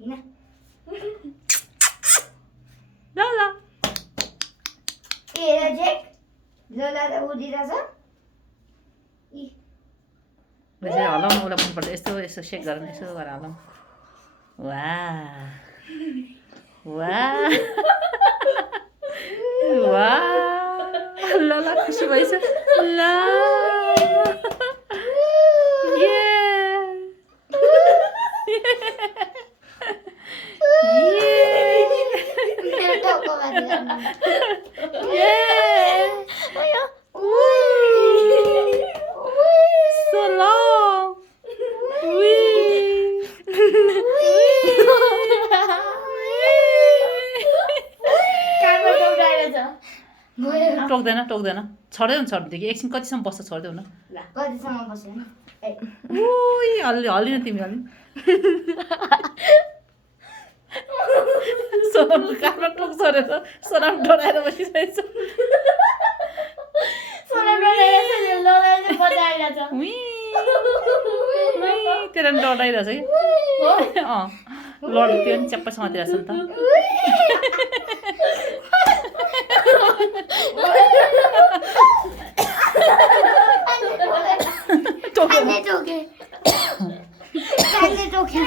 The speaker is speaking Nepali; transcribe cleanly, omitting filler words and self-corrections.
Yine. Lola. Gelecek. Lola da उडिरहेछ इ यसरी हलाउनु उसलाई मनपर्छ यस्तो यस्तो सेक गरेर यसो गरेर हलाउनु वा वा वा लोला खुसी भइस ल मेरो टाउको माथि गर्नु So long. कानमा टोक्दाइरहेछ टोक्दैन टोक्दैन छड्दै हुन्छ छड्देखि एकछिन कतिसम्म बस्छ छड्दै हुन ल कतिसम्म बस्यो नि उई हल्लिन तिमी हल्लिन सोनामको कानमा टोक्छ अरे त सोनाम डराएर बसिरहेछ सोनाम डराइरहेछ नि लोला चाहिँ बजाइरहेछ तेरो डराइरहेछ कि लड त्यो नि च्याप्पै समातिरहेछ नि त टोके टोके टोके